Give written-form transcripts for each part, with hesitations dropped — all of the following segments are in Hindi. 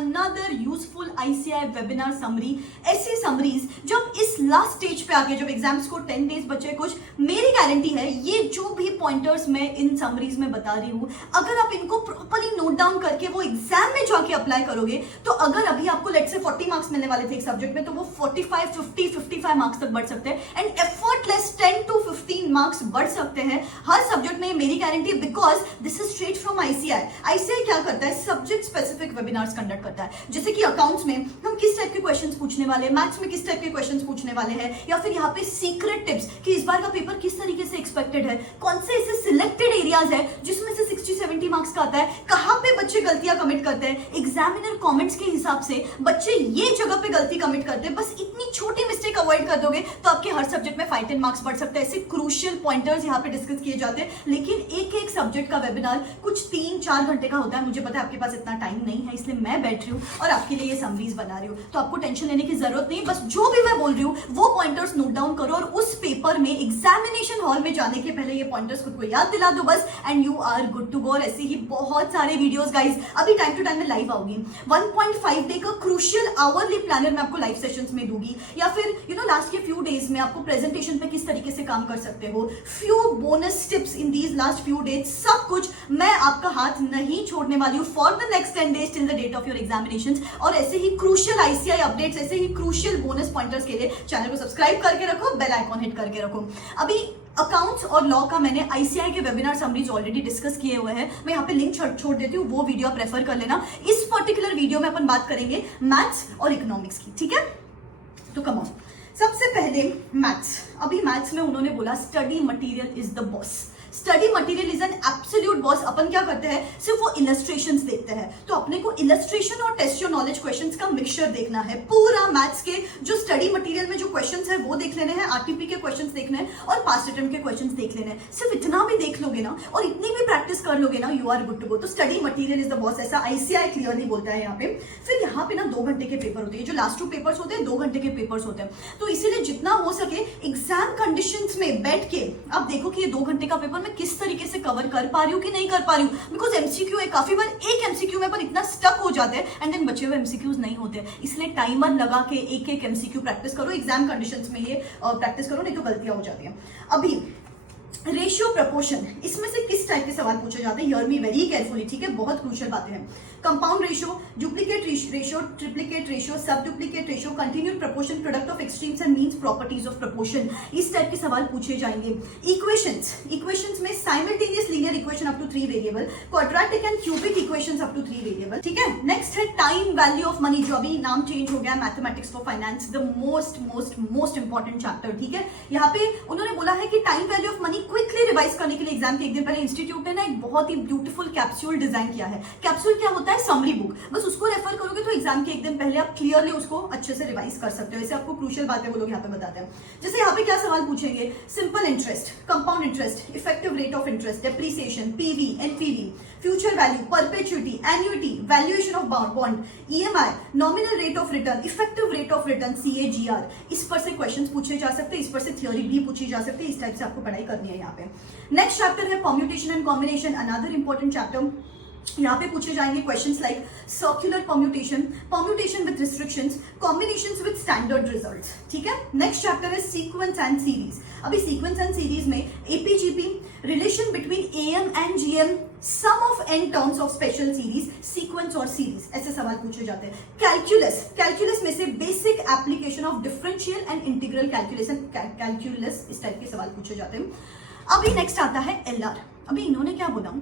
another useful ICI webinar summary. ऐसी समरीज जब इस लास्ट स्टेज पे आके, जब एग्जाम्स को 10 डेज बचे कुछ, मेरी गारंटी है ये जो भी पॉइंटर्स मैं इन समरीज में बता रही हूँ, अगर आप इनको प्रॉपर्ली नोट डाउन करके वो एग्जाम में जाके अप्लाई करोगे, तो अगर अभी आपको लेट्स से 40 मार्क्स मिलने वाले थे एक सब्जेक्ट में, तो वो 45, 50, 55 मार्क्स तक बढ़ सकते हैं एंड एफर्टलेस 10 to 15 मार्क्स बढ़ सकते हैं हर सब्जेक्ट में, मेरी guarantee, because this is straight from ICI. ICI क्या करता है? सब्जेक्ट स्पेसिफिक वेबिनार्स कंडक्ट करता है. जैसे कि अकाउंट्स में हम किस टाइप के क्वेश्चंस पूछने वाले हैं, मैथ्स में किस टाइप के क्वेश्चंस पूछने वाले हैं, या फिर यहाँ पे सीक्रेट टिप्स कि इस बार का पेपर किस तरीके से एक्सपेक्टेड है, कौन से ऐसे सिलेक्टेड एरियाज है जिसमें से 60-70 मार्क्स का आता है, कहाँ पे बच्चे गलतियां कमिट करते हैं, एग्जामिनर कमेंट्स के हिसाब से बच्चे ये जगह पे गलती कमिट करते हैं, बस इतनी छोटी मिस्टेक अवॉइड कर दोगे तो आपके हर सब्जेक्ट में 5-10 मार्क्स बढ़ सकते हैं. ऐसे क्रूशियल पॉइंटर्स यहाँ पे डिस्कस किए जाते हैं. लेकिन एक एक सब्जेक्ट का वेबिनार कुछ 3-4 घंटे का होता है. मुझे पता है आपके पास इतना टाइम नहीं है, इसलिए मैं बैठ रही हूँ और आपके लिए ये समरीज बना रही हूँ. तो आपको टेंशन लेने की जरूरत नहीं, बस जो भी मैं बोल रही हूँ वो पॉइंटर्स नोट डाउन करो और उस पेपर में एग्जामिनेशन हॉल में जाने के पहले ये पॉइंटर्स खुद को याद दिला दो बस, and you are good to go. और ऐसे ही बहुत सारे वीडियोस गाइस अभी टाइम टू टाइम में लाइव आऊंगी. 1.5 डे का क्रूशियल आवरली प्लानर मैं आपको लाइव सेशंस में दूंगी, या फिर लास्ट के फ्यू डेज में आपको प्रेजेंटेशन पे किस तरीके से काम कर सकते हो, few bonus tips in these last few days, सब कुछ मैं आपका हाथ नहीं छोड़ने वाली हूँ for the next 10 days till the date of your examinations. और ऐसे ही क्रूशियल ICI अपडेट्स, ऐसे ही क्रूशियल बोनस पॉइंटर्स के लिए चैनल को सब्सक्राइब करके रखो, बेल आइकॉन हिट करके रखो. अभी अकाउंट्स और लॉ का मैंने ICI के वेबिनार समरीज ऑलरेडी डिस्कस किए हुए हैं, मैं यहाँ पे लिंक छोड़ देती हूँ, वो वीडियो आप रेफर कर लेना. इस पर्टिकुलर वीडियो में अपन बात करेंगे मैथ्स और इकोनॉमिक्स की, ठीक है? तो कम ऑन, सबसे पहले मैथ्स. अभी मैथ्स में उन्होंने बोला study material is the boss. Study material is an absolute boss. अपन क्या करते हैं? सिर्फ वो इलस्ट्रेशंस देखते हैं. तो अपने को इलस्ट्रेशन और टेस्ट योर नॉलेज क्वेश्चंस का मिक्सचर देखना है. पूरा मैथ्स के जो स्टडी मटेरियल में जो क्वेश्चंस है वो देख लेने हैं, RTP के क्वेश्चंस देखने हैं और पास्ट अटेम्प्ट के क्वेश्चंस देख लेने हैं. सिर्फ इतना भी देख लोगे ना और इतनी भी प्रैक्टिस कर लोगे ना, you are good to go. तो study material is the boss, ऐसा ICI क्लियरली बोलता है यहाँ पे. फिर यहाँ पे ना 2 घंटे के पेपर होते हैं, जो लास्ट 2 पेपर्स होते हैं 2 घंटे के पेपर्स होते हैं. तो इसीलिए जितना हो सके एग्जाम कंडीशंस में बैठ के आप देखो कि ये 2 घंटे का पेपर मैं किस तरीके से कवर कर पा रही हूँ कि नहीं कर पा रही हूँ. बिकॉज MCQ है, काफी बार एक MCQ में अपन इतना स्टक हो जाते हैं एंड देन बचे हुए MCQs नहीं होते. इसलिए टाइमर लगा के एक एक MCQ प्रैक्टिस करो, एग्जाम कंडीशंस में ये प्रैक्टिस करो, नहीं तो गलतियां हो जाती हैं. अभी रेशियो प्रपोर्शन, इसमें से किस टाइप के सवाल पूछे जाते हैं, हियर मी वेरी केयरफुली, ठीक है? बहुत क्रूशियल बातें हैं. Compound ratio, duplicate ratio, triplicate ratio, सब duplicate ratio, continued proportion, product of extremes and means, properties of proportion, इस टाइप के सवाल पूछे जाएंगे. इक्वेशंस में simultaneous linear equation up to 3 variable, quadratic and cubic equations up to 3 variable, ठीक है? नेक्स्ट है टाइम वैल्यू ऑफ मनी, जो अभी नाम चेंज हो गया mathematics for finance, the most important chapter, ठीक है? यहाँ पे उन्होंने बोला है कि time value of money quickly revise करने के लिए एग्जाम के एक दिन पहले इंस्टीट्यूट ने ना एक बहुत ही ब्यूटीफुल कैप्सूल डिजाइन किया है. कैप्सूल क्या होता है? Summary book. बस उसको रेफर करोगे तो एग्जाम के एक दिन पहले आप क्लियरली उसको अच्छे से रिवाइज कर सकते हो. ऐसे आपको क्रूशियल बातें वो लोग यहाँ पे बताते हैं. जैसे यहाँ पे क्या सवाल पूछेंगे? Simple interest, compound interest, effective rate of interest, depreciation, PV, NPV, future value, perpetuity, annuity, valuation of bond, EMI, nominal rate of return, effective rate of return, CAGR. इस पर से क्वेश्चंस पूछे जा सकते हैं, इस पर से थ्योरी भी पूछी जा सकती है. इस टाइप से आपको पढ़ाई करनी है यहाँ पे. नेक्स्ट चैप्टर है permutation and combination, another important chapter. यहाँ पे पूछे जाएंगे questions like circular permutation, permutation with restrictions, combinations with standard results, ठीक है? नेक्स्ट चैप्टर है सीक्वेंस एंड सीरीज. अभी सीक्वेंस एंड सीरीज में APGP, relation between AM and GM, sum of n terms of special series, sequence और सीरीज, ऐसे सवाल पूछे जाते हैं. कैलकुलस में से basic application of differential and integral calculus, इस टाइप के सवाल पूछे जाते हैं. अभी नेक्स्ट आता है LR. अभी इन्होंने क्या बोला?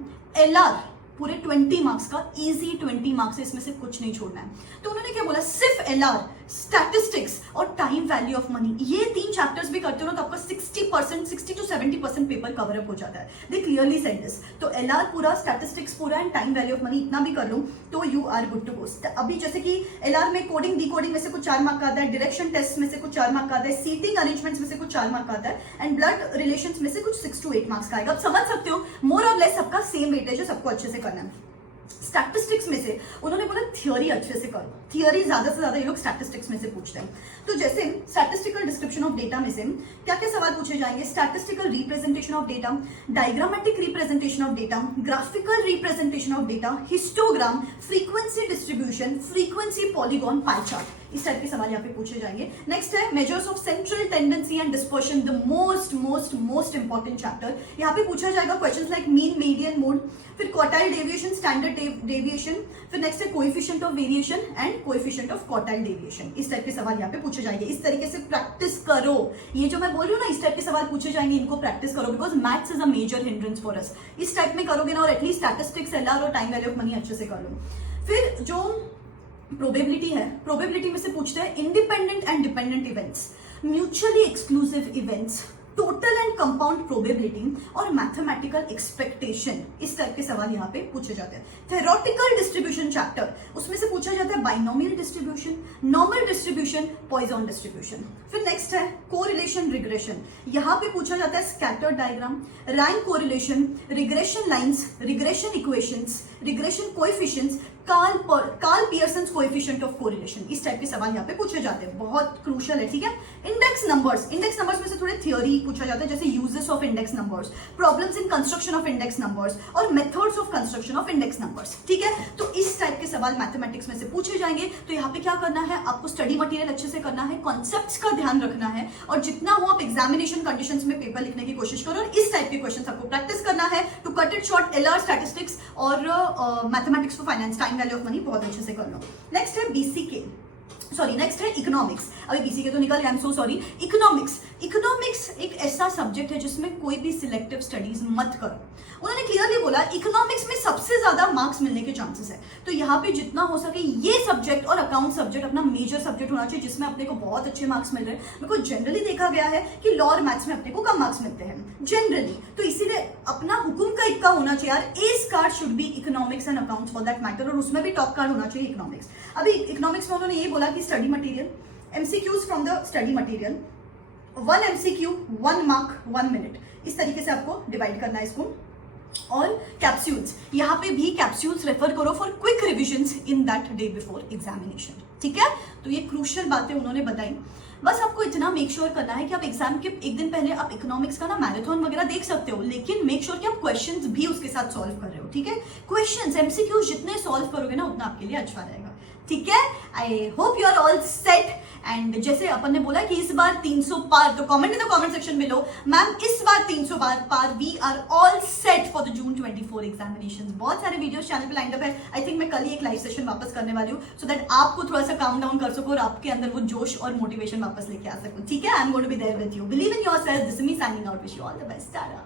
LR पूरे 20 मार्क्स का, इजी 20 मार्क्स है, इसमें से कुछ नहीं छोड़ना है. तो उन्होंने क्या बोला? सिर्फ LR, स्टैटिस्टिक्स और टाइम वैल्यू ऑफ मनी, ये 3 चैप्टर्स भी करते हो ना तो आपका 60 to 70% पेपर कवर अप हो जाता है. They clearly said this. तो LR पूरा, स्टैटिस्टिक्स पूरा and time value of money इतना भी कर लो तो you are good to go. अभी जैसे कि LR में कोडिंग डिकोडिंग में से कुछ 4 मार्क का आता है, डायरेक्शन टेस्ट में से कुछ 4 मार्क का आता है, सीटिंग अरेंजमेंट्स में से कुछ 4 मार्क का आता है एंड ब्लड रिलेशंस में से कुछ 6 to 8 मार्क्स का आएगा. आप समझ सकते हो मोर और लेस सबका सेम वेटेज है, सबको अच्छे से करना है. स्टैटिस्टिक्स में से उन्होंने बोला थियोरी अच्छे से करो, थियोरी ज्यादा से ज्यादा ये लोग स्टैटिस्टिक्स में से पूछते हैं। तो जैसे स्टैटिस्टिकल डिस्क्रिप्शन ऑफ डेटा में से क्या क्या सवाल पूछे जाएंगे, statistical representation of data, diagrammatic representation of data, graphical representation of data, histogram, frequency distribution, frequency polygon, pie chart, इस टाइप के सवाल यहाँ पे पूछे जाएंगे। नेक्स्ट है measures of central tendency and dispersion, the most most most important chapter. यहाँ पे पूछा जाएगा questions like mean, median, mode, फिर क्वार्टाइल डेविएशन, स्टैंडर्ड डेविएशन, फिर नेक्स्ट है coefficient of variation and coefficient of quartile deviation. इस टाइप के सवाल यहाँ पे पूछे जाएंगे। इस तरीके से प्रैक्टिस करो, ये जो मैं बोल रही हूँ ना, इस टाइप के सवाल पूछे जाएंगे, इनको प्रैक्टिस करो, because maths is a major hindrance for us. इस टाइप में करोगे ना, और एटलीस्ट स्टैटिस्टिक्स, एलआर और टाइम वैल्यू ऑफ मनी अच्छे से कर लो। फिर जो प्रोबेबिलिटी है, प्रोबेबिलिटी में से पूछते हैं independent and dependent events, mutually exclusive events, total and compound probability और मैथमेटिकल एक्सपेक्टेशन। इस टाइप के सवाल यहाँ पे पूछे जाते हैं। थेरोटिकल डिस्ट्रीब्यूशन चैप्टर, उसमें से पूछा जाता है binomial distribution, normal distribution, Poisson distribution. फिर नेक्स्ट है कोरिलेशन रिग्रेशन, यहाँ पे पूछा जाता है scattered diagram, rank correlation, regression lines, regression equations, regression coefficients, Karl Pearson's coefficient of correlation. इस टाइप के सवाल यहाँ पे पूछे जाते हैं, बहुत क्रूशियल है, ठीक है। इंडेक्स नंबर्स, इंडेक्स नंबर्स में से थोड़े थ्योरी पूछा जाता है, जैसे uses of index numbers, problems in construction of index numbers और methods of construction of index numbers, ठीक है। तो इस टाइप के सवाल मैथमेटिक्स में से पूछे जाएंगे। तो यहाँ पे क्या करना है, आपको स्टडी मटेरियल अच्छे से करना है, कॉन्सेप्ट्स का ध्यान रखना है, और जितना हो आप एग्जामिनेशन कंडीशंस में पेपर लिखने की कोशिश करो, और इस टाइप के क्वेश्चन आपको प्रैक्टिस करना है। To cut it short, LR, statistics और mathematics for finance, time value of money बहुत अच्छे से कर लो। नेक्स्ट है बीसीके, सॉरी नेक्स्ट है इकोनॉमिक्स। अभी बीसीके तो निकल गया, I am so sorry. Economics, economics एक ऐसा सब्जेक्ट है जिसमें कोई भी सिलेक्टिव स्टडीज मत करो। उन्होंने क्लियरली बोला इकोनॉमिक्स में सबसे ज्यादा मार्क्स मिलने के चांसेस है, तो यहाँ पे जितना हो सके ये सब्जेक्ट और अकाउंट सब्जेक्ट अपना मेजर सब्जेक्ट होना चाहिए, जिसमें अपने को बहुत अच्छे मार्क्स मिल रहे हैं। बिकॉज जनरली देखा गया है कि लॉ और मैथ्स में अपने को कम मार्क्स मिलते हैं जनरली, तो इसीलिए अपना हुकुम का इक्का होना चाहिए यार, S card should be economics and accounts for that matter, और उसमें भी टॉप कार्ड होना चाहिए इकोनॉमिक्स। अभी इकोनॉमिक्स में उन्होंने ये बोला कि study material, MCQs from the study material, 1 MCQ 1 mark 1 minute, इस तरीके से आपको डिवाइड करना है इसको। और कैप्सूल्स, यहाँ पे भी कैप्सूल्स रेफर करो for quick revisions in that day before examination, ठीक है। तो ये क्रूशियल बातें उन्होंने बताई। बस आपको इतना मेक श्योर करना है कि आप एग्जाम के एक दिन पहले आप इकोनॉमिक्स का ना मैराथन वगैरह देख सकते हो, लेकिन मेक श्योर कि आप क्वेश्चंस भी उसके साथ सॉल्व कर रहे हो, ठीक है। क्वेश्चंस एमसीक्यू जितने सॉल्व करोगे ना उतना आपके लिए अच्छा रहेगा, ठीक है। I hope you are all set. And जैसे अपन ने बोला कि इस बार 300 पार, तो comment in the comment section में लो मैम इस बार 300 पार, we are all set for the June 24 examinations. बहुत सारे वीडियोस चैनल पे लाइंड अप है। आई थिंक मैं कल ही एक लाइव सेशन वापस करने वाली हूँ, सो दैट आपको थोड़ा सा काम डाउन कर सको और आपके अंदर वो जोश और मोटिवेशन वापस लेके आ सको, ठीक है। I am going to be there with you, believe in yourself. This is me signing out, wish you all the best. Tata.